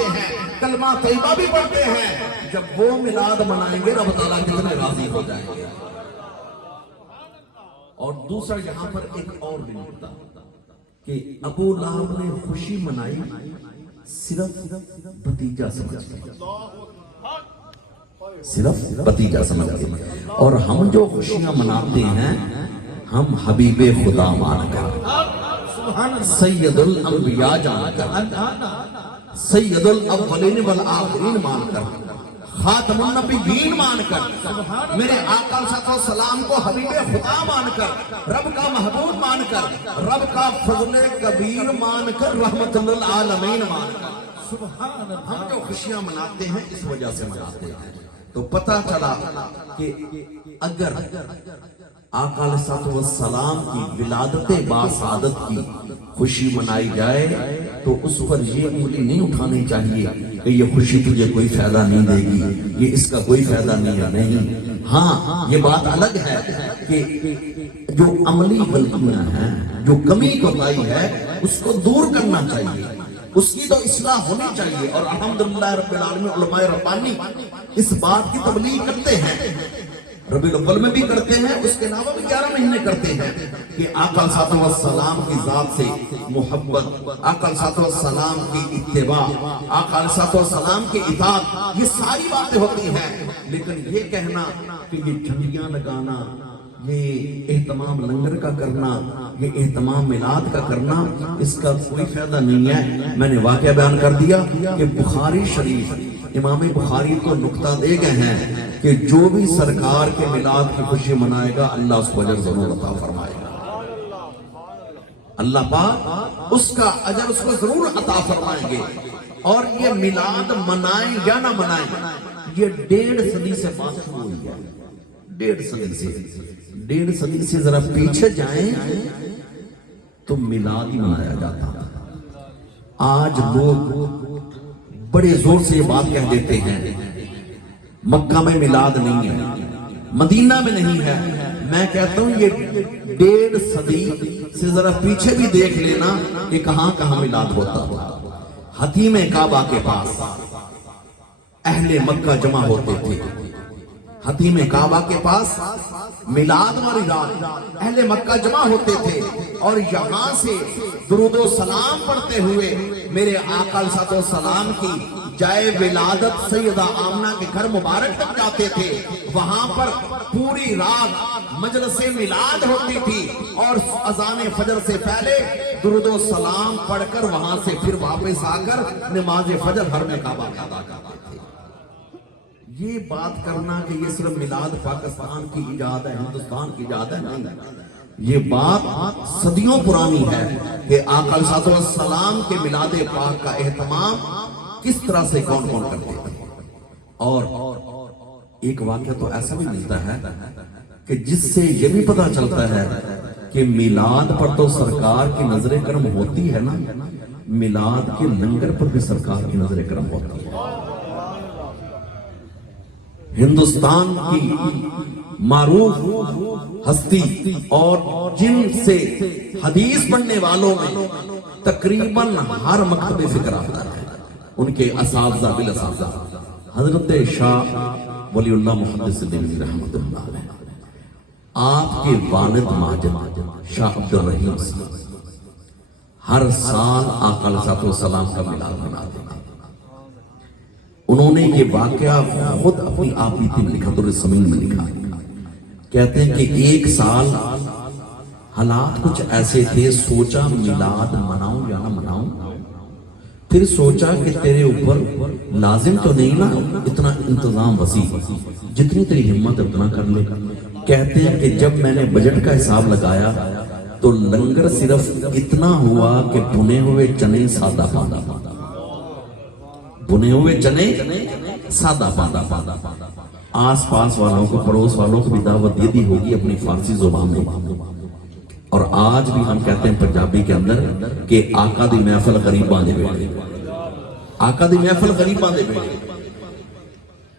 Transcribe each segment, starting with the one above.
مانتے ہیں، کلمہ طیبہ بھی پڑھتے ہیں، جب وہ میلاد منائیں گے رب تعالیٰ کتنے راضی ہو جائیں گے۔ اور دوسرا یہاں پر ایک اور بھی نکتا کہ ابو لہب نے خوشی منائی صرف بھتیجا سمجھ کے، صرف بھتیجا سمجھ کے، اور ہم جو خوشیاں مناتے ہیں ہم حبیب خدا مان کر، سید الانبیاء جان کر، سید الاولین والآخرین مان کر، خاتم النبیین مان کر، میرے آقا صلی اللہ علیہ وسلم کو حبیب خدا مان کر، رب کا محبوب مان کر، رب کا فضل کبیر مان کر، رحمت للعالمین مان کر، ہم جو خوشیاں مناتے ہیں اس وجہ سے مناتے ہیں۔ تو پتہ چلا کہ اگر آقا علیہ السلام کی ولادت باسعادت کی خوشی منائی جائے تو اس پر یہ انگلی نہیں اٹھانی چاہیے کہ یہ خوشی تجھے کوئی فائدہ نہیں دے گی، یہ اس کا کوئی فائدہ نہیں۔ ہاں یہ بات الگ ہے کہ جو عملی غلطیاں ہیں، جو کمی کوتاہی ہے اس کو دور کرنا چاہیے، اس کی تو اصلاح ہونی چاہیے۔ اور الحمدللہ رب العالمین علماء ربانی اس بات کی تبلیغ کرتے ہیں، ربیع الاول میں بھی کرتے ہیں، اس کے علاوہ بھی 11 مہینے کرتے ہیں کہ آقا صلی اللہ علیہ وسلم کی ذات سے محبت، آقا صلی اللہ علیہ وسلم کی اتباع، آقا صلی اللہ علیہ وسلم کی اطاعت، یہ ساری باتیں ہوتی ہیں۔ لیکن یہ کہنا کہ یہ جھنڈیاں لگانا، یہ اہتمام لنگر کا کرنا، یہ اہتمام میلاد کا کرنا، اس کا کوئی فائدہ نہیں ہے۔ میں نے واقعہ بیان کر دیا کہ بخاری شریف امام بخاری کو نقطہ دے گئے ہیں کہ جو بھی سرکار کے میلاد کی خوشی منائے گا اللہ اس کو اجر ضرور عطا فرمائے گا، اللہ پاک اس کا اجر اس کو ضرور عطا فرمائیں گے۔ اور یہ میلاد منائیں یا نہ منائیں، یہ 1.5 صدی سے بات شروع ہوئی ہے، 1.5 صدی سے ذرا پیچھے جائیں تو میلاد ہی منایا جاتا تھا۔ آج لوگ بڑے زور سے یہ بات کہہ دیتے ہیں مکہ میں میلاد نہیں ہے، مدینہ میں نہیں ہے۔ میں کہتا ہوں یہ 1.5 صدی سے ذرا پیچھے بھی دیکھ لینا کہ کہاں کہاں میلاد ہوتا ہوا۔ حتیم کعبہ کے پاس اہل مکہ جمع ہوتے تھے، حتیم کعبہ کے پاس میلاد والی رات اہل مکہ جمع ہوتے تھے، اور یہاں سے درود و سلام پڑھتے ہوئے میرے آقا صلی اللہ علیہ وسلم کی جائے ولادت سیدہ آمنہ کے گھر مبارک تک جاتے تھے۔ وہاں پر پوری رات مجلس میلاد ہوتی تھی، اور اذان فجر سے پہلے درود و سلام پڑھ کر وہاں سے پھر واپس آ کر نماز فجر حرم کعبہ میں ادا کرتے تھے۔ یہ بات کرنا کہ یہ صرف میلاد پاکستان کی ایجاد ہے، ہندوستان کی ایجاد ہے، نہیں، یہ بات صدیوں پرانی ہے کہ آقا صلی اللہ علیہ وسلم کے میلاد پاک کا اہتمام کس طرح سے کون کون کرتے تھے۔ اور ایک واقعہ تو ایسا بھی ملتا ہے کہ جس سے یہ بھی پتا چلتا ہے کہ میلاد پر تو سرکار کی نظر کرم ہوتی ہے نا، میلاد کے لنگر پر بھی سرکار کی نظر کرم ہوتی ہے۔ ہندوستان کی معروف ہستی اور جن سے حدیث پڑھنے والوں میں تقریباً ہر مکتب فکر آتا ہے، ان کے اساتذہ بالاساتذہ حضرت شاہ ولی اللہ محدث دہلوی رحمۃ اللہ علیہ، آپ کے والد ماجد شاہ عبد الرحیم ہر سال آقا علیہ السلام کا میلاد مناتے تھے۔ انہوں نے یہ واقعہ خود اپنی آپ بیتی میں لکھا، در السمین میں لکھا، کہتے ہیں کہ ایک سال حالات کچھ ایسے تھے، سوچا میلاد مناؤں یا نہ مناؤں، پھر سوچا کہ تیرے اوپر لازم تو نہیں نا اتنا انتظام وسیع، جتنی تیری ہمت اتنا کر لے۔ کہتے ہیں کہ جب میں نے بجٹ کا حساب لگایا تو لنگر صرف اتنا ہوا کہ بھنے ہوئے چنے سادہ پانا، بھنے ہوئے چنے سادہ پانا۔ آس پاس والوں کو، پڑوس والوں کو بھی دعوت دے دی ہوگی اپنی فارسی زبان میں، اور آج بھی ہم کہتے ہیں پنجابی کے اندر کہ آقا دی محفل غریباں دے بیٹے، آقا دی محفل غریباں دے بیٹے۔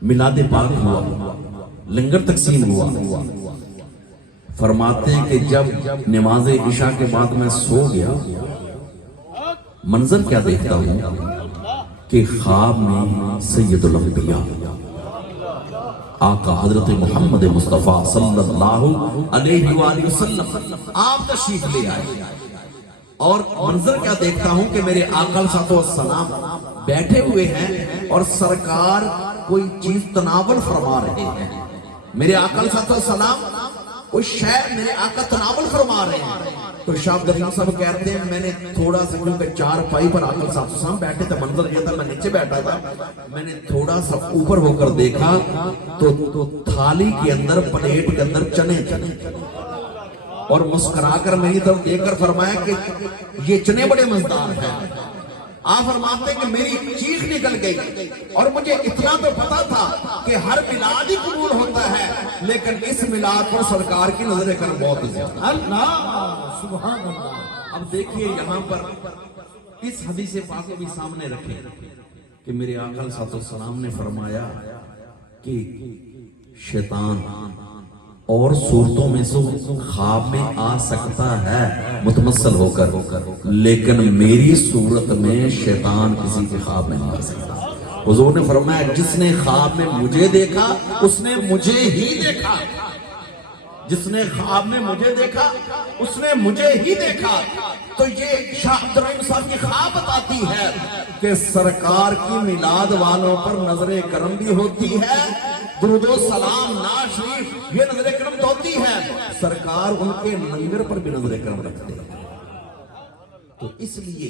میلاد پاک ہوا، لنگر تقسیم ہوا۔ فرماتے ہیں کہ جب نماز عشاء کے بعد میں سو گیا، منظر کیا دیکھتا ہوں کہ خواب میں سید الانبیاء آقا حضرت محمد مصطفیٰ صلی اللہ علیہ وآلہ وسلم آپ تشریف لے آئے، اور منظر کیا دیکھتا ہوں کہ میرے آقا علیہ السلام بیٹھے ہوئے ہیں اور سرکار کوئی چیز تناول فرما رہے ہیں۔ میرے آقا علیہ السلام کوئی شے میرے آقا تناول فرما رہے ہیں، تو شاہ عبد الرحیم صاحب کہتے ہیں میں نے تھوڑا سا کیونکہ چار پائی پر آقا علیہ السلام بیٹھے تھے، منظر یہ تھا میں نیچے بیٹھا تھا، میں نے تھوڑا سا اوپر ہو کر دیکھا تو تھالی کے اندر پلیٹ کے اندر چنے اور مسکرا کر میری طرف دیکھ کر فرمایا کہ یہ چنے بڑے مزیدار ہیں۔ آپ فرماتے ہیں کہ میری چیخ نکل گئی، اور مجھے اتنا تو پتا تھا کہ ہر میلاد ہی قبول ہوتا ہے، لیکن اس میلاد پر سرکار کی نظر کرم بہت زیادہ۔ اللہ سبحان اللہ۔ اب دیکھیے یہاں پر اس حدیث پاک کو بھی سامنے رکھیں کہ میرے آقا صلی اللہ علیہ وسلم نے فرمایا کہ شیطان اور صورتوں میں سے خواب میں آ سکتا ہے متمثل ہو کر، لیکن میری صورت میں شیطان کسی کے خواب میں نہیں آ سکتا۔ حضور نے فرمایا جس نے خواب میں مجھے دیکھا اس نے مجھے ہی دیکھا، جس نے خواب میں مجھے دیکھا اس نے مجھے ہی دیکھا۔ تو یہ شاہ عبد الرحیم صاحب کی خواب بتاتی ہے کہ سرکار کی میلاد والوں پر نظر کرم بھی ہوتی ہے، درود و سلام ناز شریف یہ نظر کرم ہوتی ہے، سرکار ان کے لنگر پر بھی نظر کرم رکھتے ہیں۔ تو اس لیے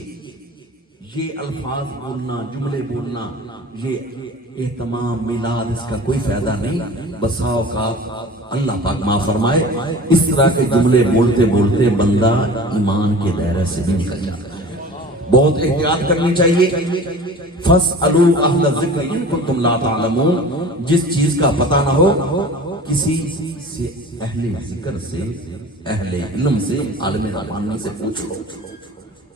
یہ الفاظ بولنا، جملے بولنا، یہ اہتمام میلاد اس کا کوئی فائدہ نہیں۔ بسا اوقات اللہ پاک معاف فرمائے اس طرح کے جملے بولتے بولتے بندہ ایمان کے دائرے سے بھی نکل جاتا ہے۔ بہت احتیاط کرنی چاہیے۔ فَاسْأَلُوا أَهْلَ الذِّكْرِ إِن كُنتُمْ لَا تَعْلَمُونَ، جس چیز کا پتہ نہ ہو کسی سے، اہل ذکر سے، اہل علم سے، عالم ربانی سے پوچھو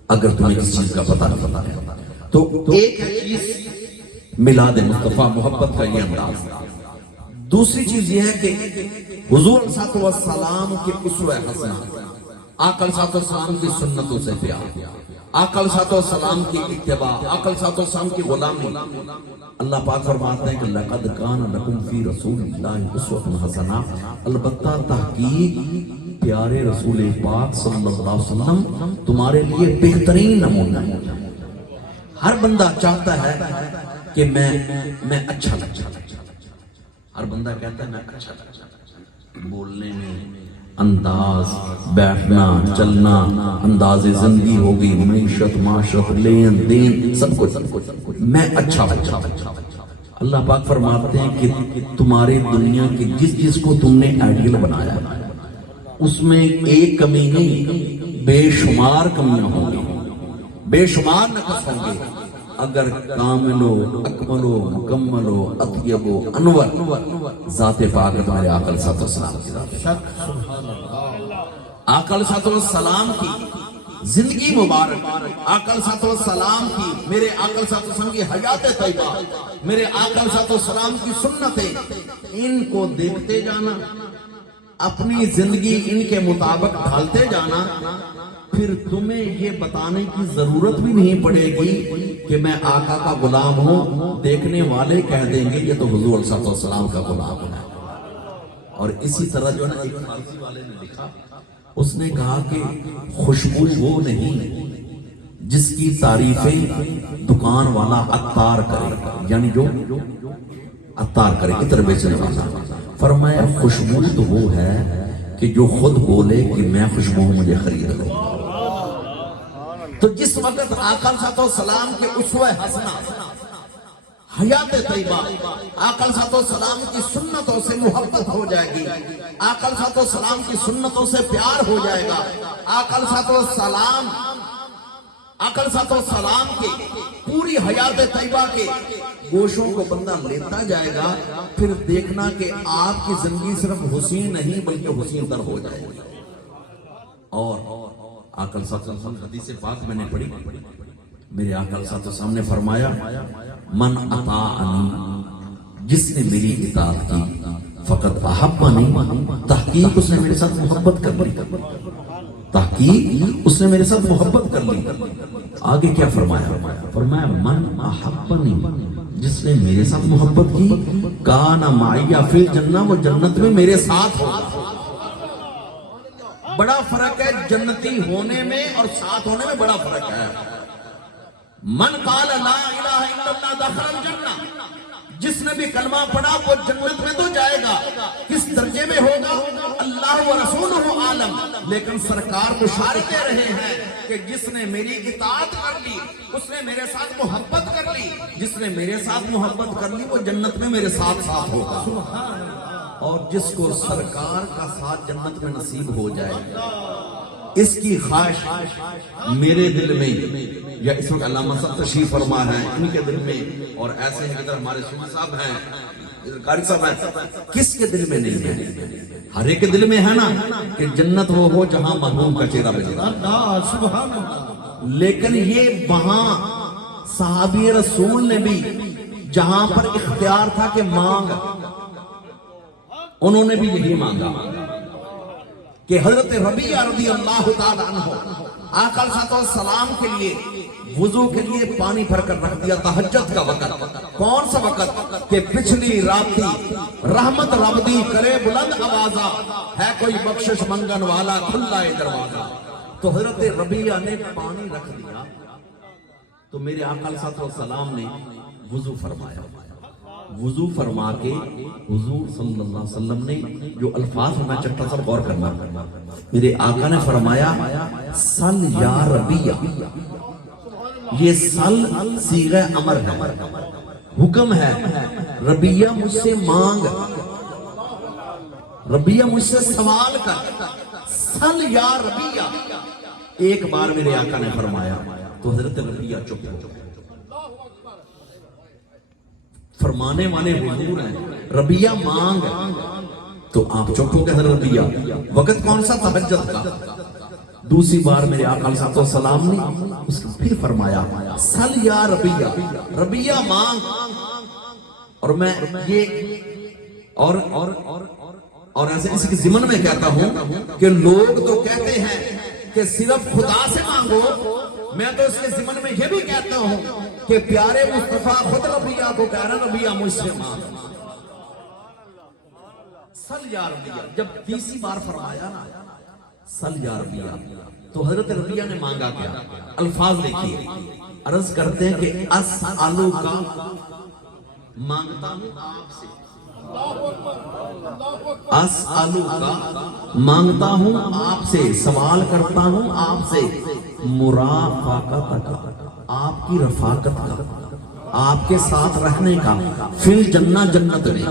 اگر تمہیں کسی چیز کا پتہ نہ ہے۔ تو ایک چیز میلاد مصطفیٰ محبت کا یہ انداز، دوسری چیز یہ ہے کہ حضور صلی اللہ علیہ وسلم کی اسوہ حسنہ، آقا صلی اللہ علیہ وسلم کی سنتوں سے پیار، آقا صلی اللہ علیہ وسلم کی اتباع، آقا صلی اللہ علیہ وسلم کی غلامی۔ اللہ پاک فرماتے ہیں کہ لَقَدْ كَانَ لَكُمْ فِي رَسُولِ اللَّهِ أُسْوَةٌ حَسَنَةٌ، البتہ تحقیق پیارے رسول پاک صلی اللہ علیہ وسلم تمہارے لیے بہترین نمونہ ہے۔ ہر بندہ چاہتا ہے کہ میں اچھا لگتا، ہر بندہ کہتا ہے میں اچھا لگتا، بولنے میں انداز، بیٹھنا چلنا، انداز زندگی ہوگی، معیشت معاشرت لین دین سب کچھ میں اچھا لگتا۔ اللہ پاک فرماتے ہیں کہ تمہاری دنیا کی جس کو تم نے آئیڈیل بنایا اس میں ایک کمی نہیں، بے شمار کمیاں ہوں گی، بے شمار نقص ہوں گے، اگر کامل و اکمل و مکمل و اطیب و انور ذات پاک تمہارے آقا علیہ السلام کی ذات، آقا علیہ السلام کی زندگی مبارک، آقا علیہ السلام کی، میرے آقا علیہ السلام کی حیات طیبہ، میرے آقا علیہ السلام کی سنتیں، ان کو دیکھتے جانا، اپنی زندگی ان کے مطابق ڈھالتے جانا، پھر تمہیں یہ بتانے کی ضرورت بھی نہیں پڑے گی کہ میں آقا کا غلام ہوں، دیکھنے والے کہہ دیں گے یہ تو حضور صلی اللہ علیہ وسلم کا غلام ہے۔ اور اسی طرح جو ہے ایک فارسی والے نے لکھا، اس نے کہا کہ خوشبو وہ نہیں جس کی تعریفیں دکان والا عطار کرے، یعنی جو عطار کرے، عطر بیچنے والا، فرمایا خوشبو تو وہ ہے کہ جو خود بولے کہ میں خوشبو مجھے خرید لوں۔ تو جس وقت آقا صلی اللہ علیہ وسلم کے اسوہ حسنہ، حیات طیبہ، آقا صلی اللہ علیہ وسلم کی سنتوں سے محبت ہو جائے گی، آقا صلی اللہ علیہ وسلم کی سنتوں سے پیار ہو جائے گا، آقا صلی اللہ علیہ وسلم، آقا صلی اللہ علیہ وسلم کے پوری حیات طیبہ کے گوشوں کو بندہ لیتا جائے گا، پھر دیکھنا کہ آپ کی زندگی صرف حسین نہیں بلکہ حسین تر ہو جائے گی۔ اور آقا صلی اللہ علیہ وسلم حدیث پاک میں نے پڑھی، میرے آقا صلی اللہ علیہ وسلم نے فرمایا من اطاعنی، جس نے میری اطاعت کی، فقط احبنی، تحقیق اس نے میرے ساتھ محبت کر لی، تحقیق اس نے میرے ساتھ محبت کر لی. آگے کیا فرمایا؟ فرمایا من احبنی، جس نے میرے ساتھ محبت کی، کان معی فی الجنہ، وہ جنت میں میرے ساتھ ہوگا. بڑا فرق ہے جنتی ہونے میں اور ساتھ ہونے میں، بڑا فرق ہے. من قال لا الہ الا اللہ دخل الجنہ، جس نے بھی کلمہ پڑھا وہ جنت میں تو جائے گا. کس درجے میں ہوگا؟ اللہ و رسولہ عالم. لیکن سرکار بشارت دے رہے ہیں کہ جس نے میری اطاعت کر لی، اس نے میرے ساتھ محبت کر لی، جس نے میرے ساتھ محبت کر لی وہ جنت میں میرے ساتھ ساتھ ہوگا. اور جس کو سرکار کا ساتھ جنت میں نصیب ہو جائے، اس کی خواہش میرے دل میں، یا اس وقت علامہ صاحب تشریف فرما ہے ان کے دل میں، اور ایسے ہیں ادھر ہمارے سبحان صاحب ہیں، ادھر قاری صاحب ہیں، کس کے دل میں نہیں ہے؟ ہر ایک کے دل میں ہے نا کہ جنت وہ ہو جہاں محبوب کا چہرہ بجے. لیکن یہ وہاں صحابی رسول نے بھی جہاں پر اختیار تھا کہ مانگ، انہوں نے بھی یہی مانگا کہ حضرت ربیعہ رضی اللہ تعالیٰ عنہ آقا صلی اللہ علیہ وسلم کے لیے وضو کے لیے پانی بھر کر رکھ دیا. تہجد کا وقت، کون سا وقت کہ پچھلی رات تھی، رحمت رب دی کرے بلند آوازہ، ہے کوئی بخشش منگن والا کھلا دروازہ. تو حضرت ربیعہ نے پانی رکھ دیا تو میرے آقا صلی اللہ علیہ وسلم نے وضو فرمایا. وضو فرما کے حضور صلی اللہ علیہ وسلم نے جو الفاظ میں چٹا سا غور کرنا، میرے آقا نے فرمایا سل یا ربیعہ. یہ سل صیغہ امر ہے، حکم ہے. ربیعہ مجھ سے مانگ، ربیعہ مجھ سے سوال کر، سل یا ربیعہ. ایک بار میرے آقا نے فرمایا تو حضرت ربیعہ چپ ہو. فرمانے والے حضور ہیں، ربیعہ مانگ، تو آپ چپ ہو گئے. حضرت ربیعہ وقت کون سا؟ تہجد کا. دوسری بار میرے آقا صلی اللہ علیہ وسلم نے اس کو پھر فرمایا سل یا ربیعہ، ربیعہ مانگ. اور میں یہ اور ایسے کسی کے ضمن میں کہتا ہوں کہ لوگ تو کہتے ہیں کہ صرف خدا سے مانگو، میں تو اس کے ضمن میں یہ بھی کہتا ہوں کہ پیارے مصطفیٰ خود ربیعہ کو کہہ رہا، ربیعہ مجھ سے مانگ. سل یا ربیعہ جب تیسری بار فرمایا نا سل یا ربیعہ، تو حضرت ربیعہ نے مانگا کیا؟ الفاظ دیکھیے، عرض کرتے ہیں کہ اسالو کا مانگتا ہوں آپ سے، اسالو کا مانگتا ہوں آپ سے، سوال کرتا ہوں آپ سے، مرافقت کا، آپ کی رفاقت کا، آپ کے ساتھ رہنے کا، فی الجنہ جنت میں.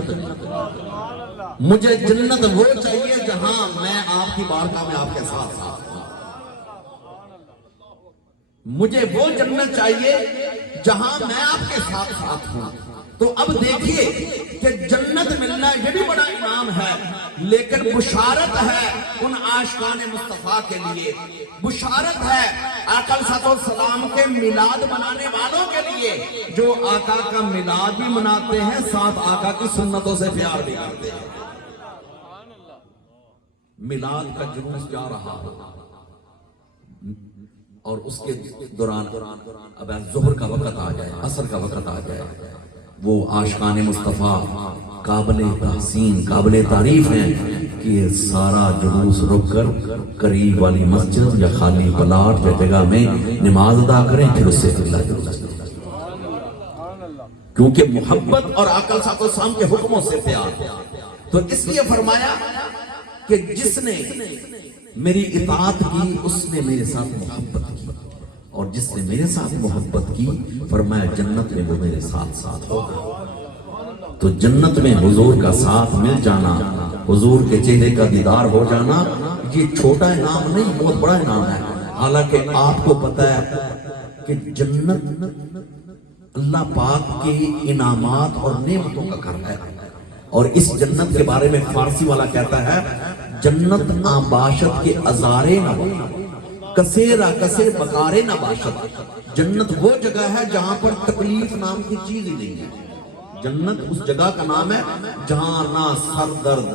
مجھے جنت وہ چاہیے جہاں میں آپ کی بارگاہ میں آپ کے ساتھ ہوں. مجھے وہ جنت چاہیے جہاں میں آپ کے ساتھ ساتھ ہوں. تو اب دیکھیے کہ جنت ملنا یہ بھی بڑا انعام ہے، لیکن بشارت ہے ان عاشقان مصطفیٰ کے لیے، بشارت ہے آقا صلی اللہ علیہ وسلم کے میلاد منانے والوں کے لیے جو آقا کا میلاد بھی مناتے ہیں، ساتھ آقا کی سنتوں سے پیار بھی کرتے ہیں. میلاد کا جلوس جا رہا ہو اور اس کے دوران اب ظہر کا وقت آ جائے، عصر کا وقت آ جائے، وہ عاشقان مصطفیٰ قابل تحسین قابل تعریف ہیں کہ یہ سارا جلوس رک کر قریب والی مسجد یا خالی پلاٹ یا جگہ میں نماز ادا کریں، پھر اس سے اللہ جلوس، کیونکہ محبت اور آقا صلی اللہ علیہ وسلم کے حکموں سے پیار. تو اس لیے فرمایا کہ جس نے میری اطاعت کی اس نے میرے ساتھ محبت کی، اور جس نے میرے ساتھ محبت کی فرمایا جنت میں وہ میرے ساتھ ساتھ ہوگا. تو جنت میں حضور کا ساتھ مل جانا، حضور کے چہرے کا دیدار ہو جانا، یہ چھوٹا انعام نہیں، بہت بڑا انعام ہے. حالانکہ آپ کو پتہ ہے کہ جنت اللہ پاک کے انعامات اور نعمتوں کا گھر ہے. اور اس جنت کے بارے میں فارسی والا کہتا ہے جنت آباشت کے ازارے نہ کسیرا کسے بکارے نہ باشد. جنت وہ جگہ ہے جہاں پر تکلیف نام کی چیز ہی نہیں ہے. جنت اس جگہ کا نام ہے جہاں نہ سر درد،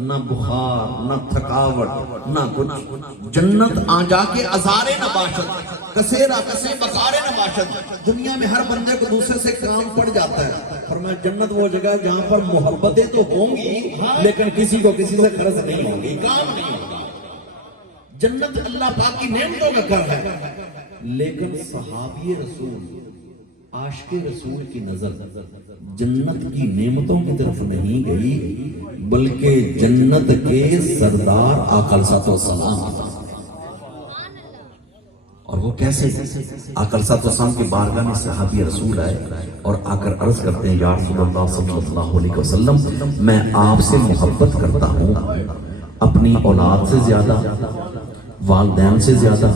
نہ بخار، نہ تھکاوٹ، نہ کچھ۔ جنت آ جا کے ازارے نہ باشد، کسیرا کسے بکارے نہ باشد۔ دنیا میں ہر بندے کو دوسرے سے کام پڑ جاتا ہے، فرمایا جنت وہ جگہ ہے جہاں پر محبتیں تو ہوں گی لیکن کسی کو کسی سے قرض نہیں ہوگی، کام نہیں ہوگا۔ جنت اللہ پاک کی نعمتوں کا گھر ہے، لیکن صحابی رسول، عاشق رسول کی نظر جنت کی نعمتوں کی طرف نہیں گئی بلکہ جنت کے سردار آقا صلی اللہ علیہ وسلم۔ اور وہ کیسے؟ آقا صلی اللہ علیہ وسلم کی بارگاہ میں صحابی رسول آئے اور آ کر عرض کرتے ہیں یا رسول اللہ صلی اللہ علیہ وسلم، میں آپ سے محبت کرتا ہوں اپنی اولاد سے زیادہ، والدین سے زیادہ،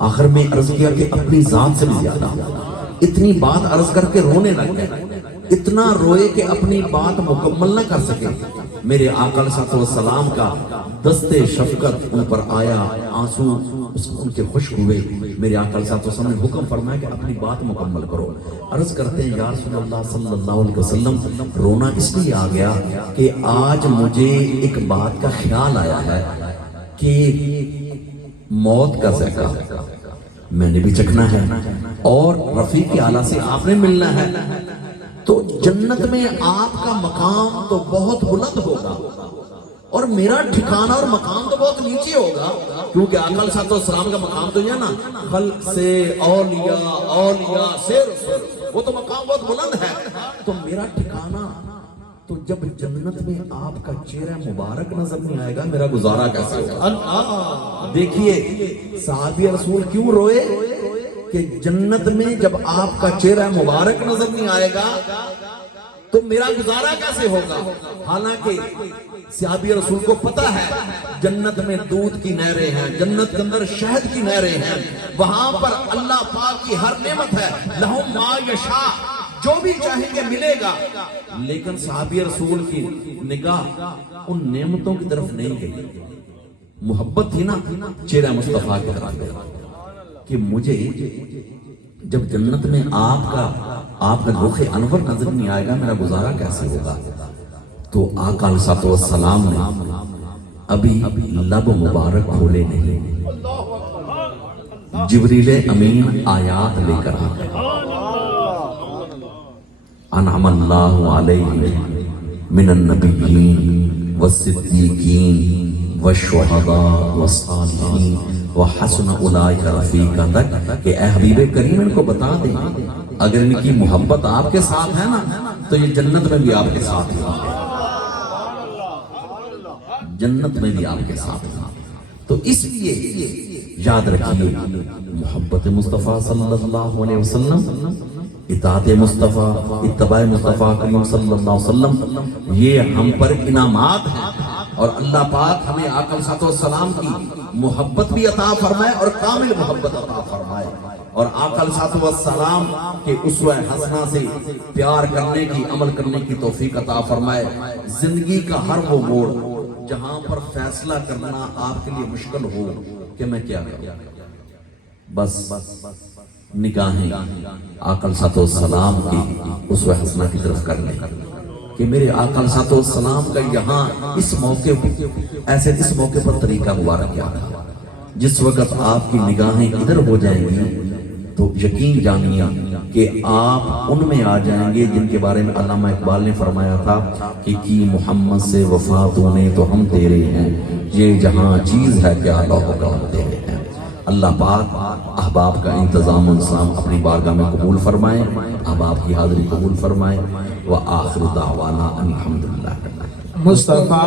آخر میں عرض کیا کہ اپنی ذات سے بھی زیادہ۔ اتنی بات عرض کر کے رونے لگ گئے، اتنا روئے کہ اپنی بات مکمل نہ کر سکے۔ میرے آقا صلی اللہ علیہ وسلم کا دست شفقت ان پر آیا، آنسو ان کے خشک ہوئے۔ میرے آقا صلی اللہ علیہ وسلم نے حکم فرمایا کہ اپنی بات مکمل کرو۔ عرض کرتے ہیں یا رسول اللہ صلی اللہ علیہ وسلم، رونا اس لیے آ گیا کہ آج مجھے ایک بات کا خیال آیا ہے کہ موت کا ذائقہ میں نے بھی چکھنا ہے اور رفیق اعلیٰ سے آپ نے ملنا ہے، تو جنت میں آپ کا مقام تو بہت بلند ہوگا اور میرا ٹھکانہ اور مقام تو بہت نیچے ہوگا، کیونکہ آقا صلی اللہ علیہ وسلم کا مقام تو یہ ہے نا، خلق سے اولیاء، اولیاء سے رسول، وہ تو مقام بہت بلند ہے، تو میرا ٹھکانہ تو جب جنت میں آپ کا چہرہ مبارک نظر نہیں آئے گا میرا گزارا کیسے ہوگا؟ دیکھیے صحابی رسول کیوں روئے کہ جنت میں جب آپ کا چہرہ مبارک نظر نہیں آئے گا تو میرا گزارا کیسے ہوگا؟ حالانکہ صحابی رسول کو پتا ہے جنت میں دودھ کی نہریں ہیں، جنت کے اندر شہد کی نہریں ہیں، وہاں پر اللہ پاک کی ہر نعمت ہے، لہم ما یشاء، جو بھی چاہیں گے ملے گا، لیکن صحابی رسول کی نگاہ ان نعمتوں کی طرف نہیں گئی، محبت تھی نا چہرہ مصطفیٰ کی طرف کہ مجھے جب جنت میں آپ کا رخ انور نظر نہیں آئے گا میرا گزارا کیسے ہوگا؟ تو آقا علیہ السلام نے ابھی لب مبارک کھولے نہیں، جبریل امین آیات لے کر آ گئے، انعم اللہ علیہ من النبیین والصدیقین والشہداء والصالحین وحسن اولئک رفیقا، تک کہ اے حبیب کریم ان کو بتا دیں اگر ان کی محبت آپ کے ساتھ ہے نا تو یہ جنت میں بھی آپ کے ساتھ ہے، جنت میں بھی آپ کے ساتھ ہے۔ تو اس لیے یاد رکھیے محبت مصطفیٰ صلی اللہ علیہ وسلم، اطاعت مصطفیٰ، اتباع مصطفیٰ کریم صلی اللہ علیہ وسلم، یہ ہم پر انعامات ہیں اور اللہ پاک ہمیں آقا صلی اللہ علیہ وسلم کی محبت بھی عطا فرمائے اور کامل محبت عطا فرمائے، اور آقا صلی اللہ علیہ وسلم کے اسوہ حسنہ سے پیار کرنے کی، عمل کرنے کی توفیق عطا فرمائے۔ زندگی کا ہر وہ موڑ جہاں پر فیصلہ کرنا آپ کے لیے مشکل ہو کہ میں کیا کروں، بس نگاہیں آقا صلی اللہ علیہ وسلم کی اسوہ حسنہ کی طرف کر لیں کہ میرے آقا صلی اللہ علیہ وسلم کا یہاں اس موقع پر طریقہ مبارک کیا تھا۔ جس وقت آپ کی نگاہیں ادھر ہو جائیں گی تو یقین جانیے کہ آپ ان میں آ جائیں گے جن کے بارے میں علامہ اقبال نے فرمایا تھا کہ کی محمد سے وفا تو نے تو ہم تیرے ہیں، یہ جہاں چیز ہے کیا لوح قلم تیرے ہیں۔ اللہ پاک احباب کا انتظام انسان اپنی بارگاہ میں قبول فرمائے، احباب کی حاضری قبول فرمائے، وآخر دعوانا الحمدللہ۔ مصطفیٰ